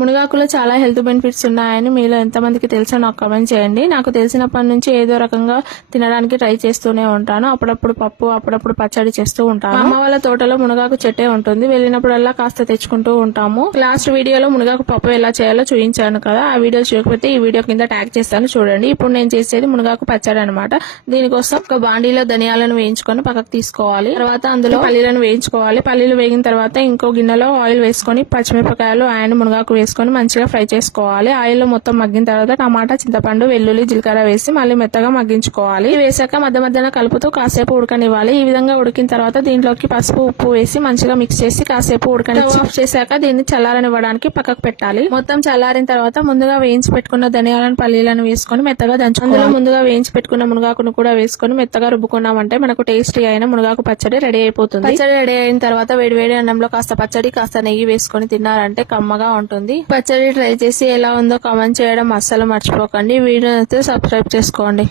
మునగాకులో చాలా health benefits ఉన్నాయని మీలో ఎంతమందికి తెలుసో నాకు కామెంట్ చేయండి. నాకు తెలిసినప్పటి నుంచి ఏదో రకంగా తినడానికి ట్రై చేస్తూనే ఉంటాను. అప్పుడప్పుడు పప్పు, అప్పుడప్పుడు పచ్చడి చేస్తూ ఉంటాను. అమ్మ వాళ్ళ తోటలో మునగాకు చెట్టే ఉంటుంది. వెళ్ళినప్పుడల్లా కాస్త తెచ్చుకుంటూ ఉంటాము. లాస్ట్ వీడియోలో మునగాకు పప్పు ఎలా చేయాలో చూపించాను కదా, ఆ వీడియో చూడకపోతే ఈ వీడియో కింద ట్యాగ్ చేస్తాను చూడండి. ఇప్పుడు నేను చేసేది మునగాకు పచ్చడి అనమాట. దీనికోసం ఒక బాండీలో ధనియాలను వేయించుకొని పక్కకు తీసుకోవాలి. తర్వాత అందులో పల్లీలను వేయించుకోవాలి. పల్లీలు వేగిన తర్వాత ఇంకో గిన్నెలో ఆయిల్ వేసుకొని పచ్చిమిరపకాయలు అండ్ మునగాకు వేసుకొని మంచిగా ఫ్రై చేసుకోవాలి. ఆయిల్ లో మొత్తం మగ్గిన తర్వాత టమాటా, చింతపండు, వెల్లుల్లి, జీలకర్ర వేసి మళ్ళీ మెత్తగా మగ్గించుకోవాలి. వేసాక మధ్య మధ్యన కలుపుతూ కాసేపు ఉడకనివ్వాలి. ఈ విధంగా ఉడికిన తర్వాత దీంట్లోకి పసుపు, ఉప్పు వేసి మంచిగా మిక్స్ చేసి కాసేపు ఉడకనిచ్చి ఆఫ్ చేశాక దీన్ని చల్లారనివ్వడానికి పక్కకు పెట్టాలి. మొత్తం చల్లారిన తర్వాత ముందుగా వేయించి పెట్టుకున్న ధనియాలను, పల్లీలను వేసుకొని మెత్తగా దంచుకోవాలి. ముందుగా వేయించి పెట్టుకున్న మునగాకును కూడా వేసుకొని మెత్తగా రుబ్బుకున్నామంటే మనకు టేస్టీ అయిన మునగాకు పచ్చడి రెడీ అయిపోతుంది. పచ్చడి రెడీ అయిన తర్వాత వేడి అన్నంలో కాస్త పచ్చడి, కాస్త నెయ్యి వేసుకొని తిన్నారంటే కమ్మగా ఉంటుంది. పచ్చడి ట్రై చేసి ఎలా ఉందో కామెంట్ చేయడం అస్సలు మర్చిపోకండి. వీడియో నచ్చితే సబ్స్క్రైబ్ చేసుకోండి.